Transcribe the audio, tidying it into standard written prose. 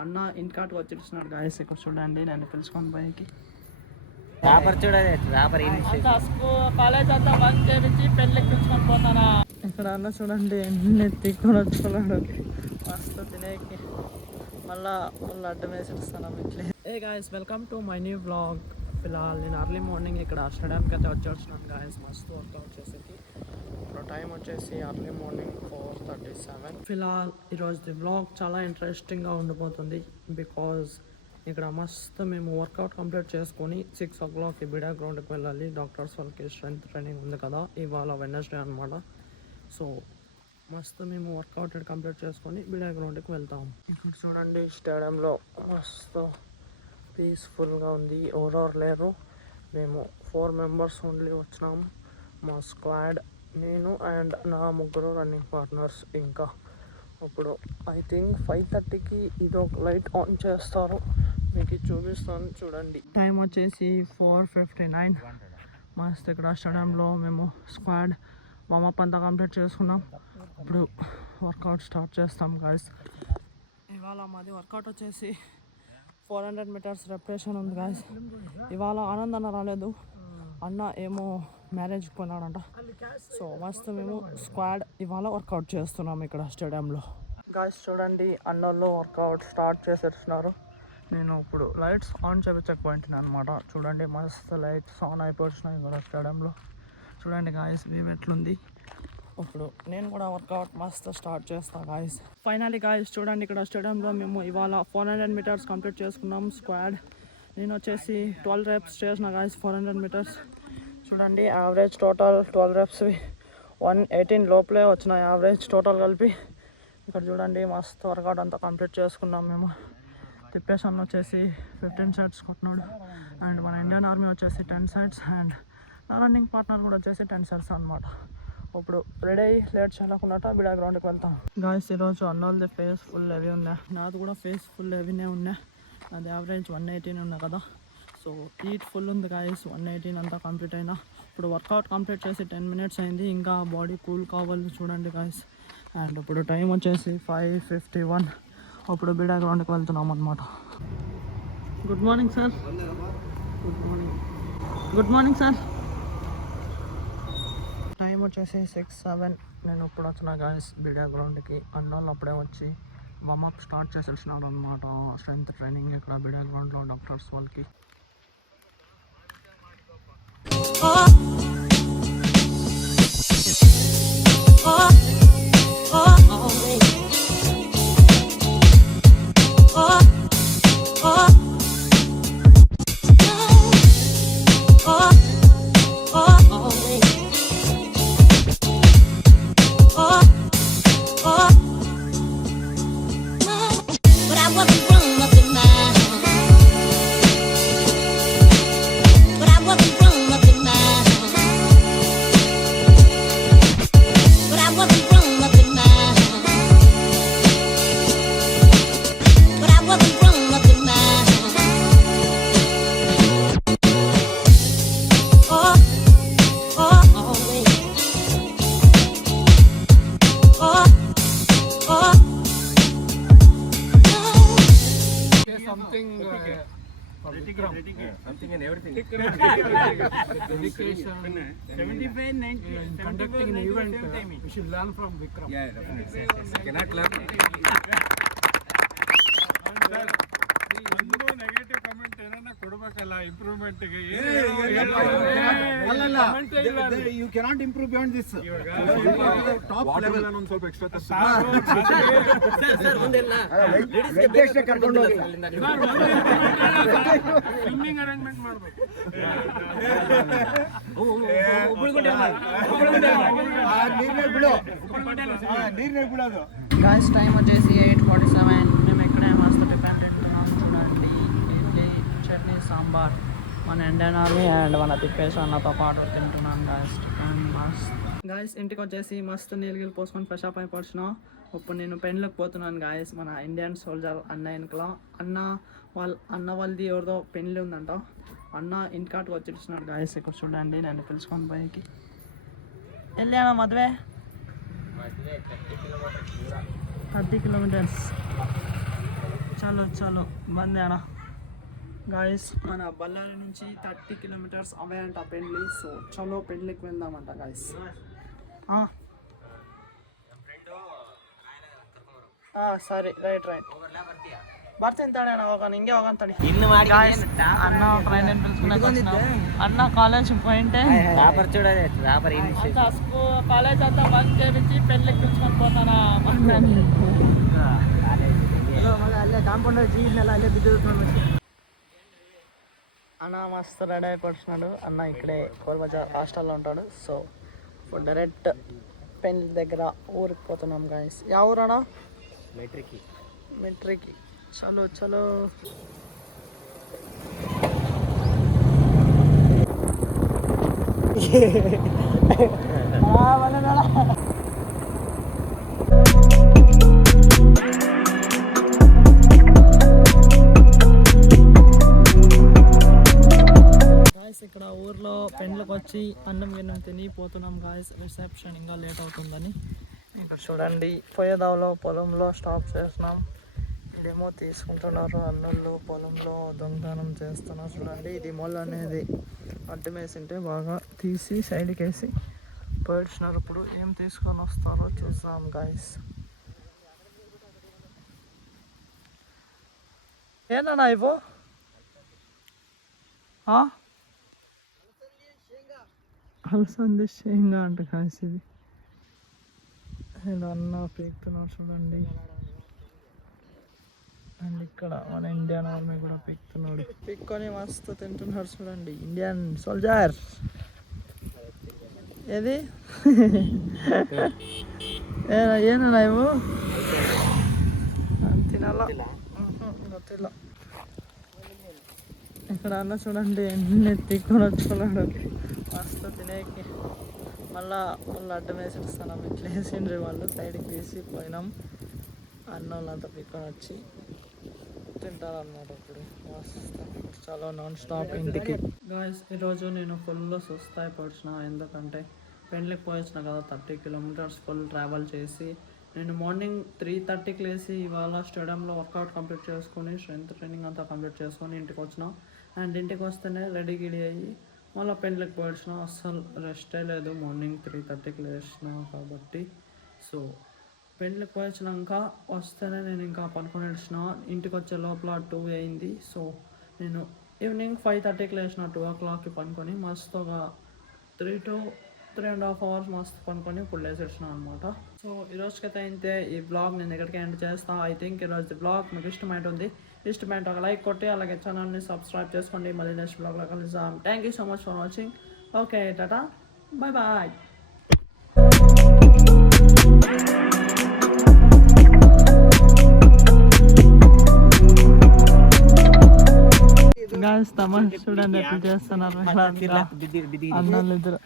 అన్న ఇంటికాటుకు వచ్చేసినాడు గాయస్. ఇక్కడ చూడండి, నేను పిలుచుకొని పోయేకి కాలేజ్ అంతా బంద్ చేయించి పెళ్ళికి పిలుచుకొని పోతానా. ఇక్కడ అన్న చూడండి ఎన్ని తిక్కుని వచ్చుకున్నాడు మస్తు తినేకి. మళ్ళా అడ్డం వేసి ఇస్తాను ఇట్లే. Hey guys, welcome to my new blog. ఫిల్హాల్ నేను అర్లీ మార్నింగ్ ఇక్కడ స్టేడియంకి అయితే వచ్చేస్తున్నాను గాయస్. మస్తు వర్కౌట్ చేసేకి. ఇప్పుడు టైం వచ్చేసి అర్లీ మార్నింగ్ 4:37. ఫిల్హాల్ ఈరోజు బ్లాగ్ చాలా ఇంట్రెస్టింగ్గా ఉండిపోతుంది. బికాజ్ ఇక్కడ మస్తు మేము వర్కౌట్ కంప్లీట్ చేసుకొని 6 o'clock బిడా గ్రౌండ్కి వెళ్ళాలి. డాక్టర్స్ వాళ్ళకి స్ట్రెంత్ ట్రైనింగ్ ఉంది కదా, ఇవాళ వెడ్నెస్డే అనమాట. సో మస్తు మేము వర్కౌట్ కంప్లీట్ చేసుకొని బిడా గ్రౌండ్కి వెళ్తాం. ఇక్కడ చూడండి స్టేడియంలో మస్తు పీస్ఫుల్గా ఉంది. ఎవరెవరు లేరు, మేము 4 members ఓన్లీ వచ్చినాం. మా స్క్వాడ్, నేను అండ్ నా 3 రన్నింగ్ పార్ట్నర్స్. ఇంకా ఇప్పుడు ఐ థింక్ 5:30కి ఇది ఒక లైట్ ఆన్ చేస్తారు, మీకు చూపిస్తాను చూడండి. టైం వచ్చేసి 4:59. మస్తు ఇక్కడ స్టేడియంలో మేము స్క్వాడ్ వామప్ అంతా కంప్లీట్ చేసుకున్నాం. ఇప్పుడు వర్కౌట్ స్టార్ట్ చేస్తాం గాయస్. ఇవాళ మాది వర్కౌట్ వచ్చేసి 400 meters రెప్యుటేషన్ ఉంది గాయస్. ఇవాళ ఆనంద్ అన్న రాలేదు, అన్న ఏమో మ్యారేజ్కి పోయినాడంట. సో మస్తు మేము స్క్వాడ్ ఇవాళ వర్కౌట్ చేస్తున్నాం ఇక్కడ స్టేడియంలో. గాయస్ చూడండి, అన్నోళ్ళు వర్కౌట్ స్టార్ట్ చేసేస్తున్నారు. నేను ఇప్పుడు లైట్స్ ఆన్ చేయించకపోయింటున్నాను అనమాట. చూడండి మస్తు లైట్స్ ఆన్ అయిపోతున్నాయి ఇక్కడ స్టేడియంలో. చూడండి గాయస్ వ్యూ ఎట్లుంది. ఇప్పుడు నేను కూడా వర్కౌట్ మస్తు స్టార్ట్ చేస్తాను గాయస్. ఫైనలీ గాయస్ చూడండి, ఇక్కడ స్టేడియంలో మేము ఇవాళ 400 meters కంప్లీట్ చేసుకున్నాం స్క్వాడ్. నేను వచ్చేసి 12 reps చేసిన గాయస్ 400 meters. చూడండి యావరేజ్ టోటల్ 12 reps 118 లోపలే వచ్చినాయి యావరేజ్ టోటల్ కలిపి. ఇక్కడ చూడండి మస్తు వర్కౌట్ అంతా కంప్లీట్ చేసుకున్నాం మేము. తిప్పేషన్ వచ్చేసి 15 sets కొట్టినాడు, అండ్ మన ఇండియన్ ఆర్మీ వచ్చేసి 10 sets, అండ్ నా రన్నింగ్ పార్ట్నర్ కూడా వచ్చేసి 10 sets అనమాట. ఇప్పుడు రెడీ అయ్యి లేట్ చేయకుండా బిడా గ్రౌండ్కి వెళ్తాం గాయస్. ఈరోజు అన్నోళ్ళది ఫేస్ ఫుల్ హెవీ ఉందా, నాది కూడా ఫేస్ ఫుల్ హెవీనే ఉన్నా. అది యావరేజ్ 118 ఉన్నా కదా. సో హీట్ ఫుల్ ఉంది గాయస్. 118 అంతా కంప్లీట్ అయినా. ఇప్పుడు వర్కౌట్ కంప్లీట్ చేసి 10 minutes అయింది, ఇంకా బాడీ కూల్ కావాలి చూడండి గాయస్. అండ్ ఇప్పుడు టైం వచ్చేసి 5:51. అప్పుడు బిడా గ్రౌండ్కి వెళ్తున్నాం అనమాట. Good morning sir. Good morning sir. Time వచ్చేసి 6:07. నేను ఇప్పుడు వచ్చిన గాయస్ బిడా గ్రౌండ్కి. అన్నోళ్ళు అప్పుడే వచ్చి వామప్ స్టార్ట్ చేసేసినాడు అనమాట. స్ట్రెంత్ ట్రైనింగ్ ఇక్కడ బిడా గ్రౌండ్లో డాక్టర్స్ వాళ్ళకి. Something and everything. Dedication. 75, 90. Conducting an event, we should learn from Vikram. Yeah, definitely. Cannot learn. Negative comment ಏನಾರ ಕೊಡಬೇಕಲ್ಲ ಇಂಪ್ರೂವ್ಮೆಂಟ್ ಗೆ. You cannot improve beyond this. Top level ಒಂದು ಸ್ವಲ್ಪ extra sir ಮುಂದೆಲ್ಲ ladies ಗೆ ಕರ್ಕೊಂಡು ಹೋಗಿ ಸ್ವಿಮ್ಮಿಂಗ್ ಅರೇಂಜ್ಮೆಂಟ್ ಮಾಡಬೇಕು. ನೀರ್ನೇ ಬಿಡೋದು. గాయస్ టైం వచ్చేసి 8:47. మేము ఇక్కడే మస్తు టిఫిన్ తింటున్నాం చూడండి. ఇడ్లీ, చట్నీ, సాంబార్. మన ఇండియన్ ఆర్మీ అండ్ మన తిప్పేసి అన్నతో పాటు తింటున్నాం గాయస్. అండ్ మస్త్ గాయస్ ఇంటికి వచ్చేసి మస్తు నీళ్ళు పోసుకొని ఫ్రెష్ అప్ అయిపోతున్నాం. ఇప్పుడు నేను పెళ్ళికి పోతున్నాను గాయస్. మన ఇండియన్ సోల్జర్ అన్న వెనుకల. అన్న వాళ్ళది ఎవరిదో పెళ్ళి ఉందంట. అన్న ఇంటికాటుకు వచ్చేసినాడు గాయస్. ఇక్కడ చూడండి, నేను పిలుచుకొని పోయేకి వెళ్ళాను. మదువే 30 kilometers. చలో చలో బందేనా గాయస్. మన బళ్ళారి నుంచి 30 కిలోమీటర్స్ అవే అంట పెండ్లి. సో చలో పెండ్లికి వెళ్దామంట గాయస్. సరే రైట్ ಬರ್ತಿಂತಾಳೆ ಹೋಗೋಣ ಹಿಂಗೆ ಹೋಗಂತಾಳೆ అన్న ట్రైన్ పిలుచుకున్నా. అన్న కాలేజ్ పోయింటే కాలేజ్ అంతా బంద్ చేయించి పెళ్ళికి పిలుచుకొని పోతానా అన్న మస్తు రెడీ అయిపోతున్నాడు. అన్న ఇక్కడే కోల్ బజార్ హాస్టల్లో ఉంటాడు. సో డైరెక్ట్ పెళ్ళి దగ్గర ఊరికి పోతున్నాం గాయస్. యా ఊరన్నా? మెట్రీకి. చలో చలో ఇక్కడ ఊర్లో పెండ్లకు వచ్చి అన్నం గిన్నం తిని పోతున్నాం గాయస్. రిసెప్షన్ ఇంకా లేట్ అవుతుందని ఇక్కడ చూడండి. పోయేదావులో పొలంలో స్టాప్ చేస్తున్నాం. ఇదేమో తీసుకుంటున్నారు అన్నుళ్ళు. పొలంలో దొంగతనం చేస్తున్నారు చూడండి. ఇది మొల్ అనేది అడ్డం వేసింటే బాగా తీసి సైడ్కి వేసి పోయిస్తున్నారు. ఇప్పుడు ఏం తీసుకొని వస్తారో చూద్దాం గాయస్. ఏంటన్నా ఇవ్వు అలసంది షేంగా అంట గాయస్. ఇది ఇలా అన్న పీకుతున్నారు చూడండి. అండ్ ఇక్కడ మన ఇండియన్ ఆర్మీ కూడా పీకుతున్నాడు. పీక్కొని మస్తు తింటున్నారు చూడండి. ఇండియన్ సోల్జర్ ఏది ఏనా ఇవ్వు తినాలా తిలా. ఇక్కడ అన్న చూడండి ఎన్ని తిక్కొని వచ్చుకున్నాడు మస్తు తినేకి. మళ్ళా అడ్డం వేసి ఇస్తున్నాం. ఇట్లా వేసిండ్రి వాళ్ళు సైడ్కి తీసి పోయినాం. అన్న వాళ్ళంతా పీక్కొని వచ్చి తింటారన్నమాట. ఇప్పుడు చాలా నాన్ స్టాప్ ఇంటికి గాయస్. ఈరోజు నేను ఫుల్ సుస్థ అయిపోయిన. ఎందుకంటే పెండ్లికి పోయించిన కదా 30 కిలోమీటర్స్ ఫుల్ ట్రావెల్ చేసి. నేను మార్నింగ్ 3:30కి లేచి ఇవాళ స్టేడియంలో వర్కౌట్ కంప్లీట్ చేసుకొని స్ట్రెంత్ ట్రైనింగ్ అంతా కంప్లీట్ చేసుకొని ఇంటికి వచ్చిన. అండ్ ఇంటికి వస్తేనే రెడీ గిడి అయ్యి మళ్ళీ పెండ్లికి పోయించిన. అస్సలు రెస్టే లేదు. మార్నింగ్ 3:30కి లేచిన కాబట్టి. సో పెండ్లికి పోయించినాక వస్తేనే నేను ఇంకా పనుకొని వచ్చిన. ఇంటికి వచ్చే లోపల 2 అయింది. సో నేను ఈవినింగ్ 5:30కి లేచిన. 2 o'clockకి పనుకొని మస్తుగా 3 to 3.5 hours మస్తు పనుకొని ఇప్పుడు లేచేసిన అనమాట. సో ఈరోజుకైతే అయితే ఈ బ్లాగ్ నేను ఎక్కడికి ఎండ్ చేస్తాను. ఐ థింక్ ఈరోజు బ్లాగ్ మీకు ఇష్టమైంటుంది. ఇష్టమైంటే ఒక లైక్ కొట్టి అలాగే ఛానల్ని సబ్స్క్రైబ్ చేసుకోండి. మళ్ళీ నెక్స్ట్ బ్లాగ్లో కలుద్దాం. Thank you so much for watching. Okay tata bye bye. Guys తమాషా చూడండి ఎట్లా చేస్తున్నారు అన్నాళ్ళు ఇద్దరు.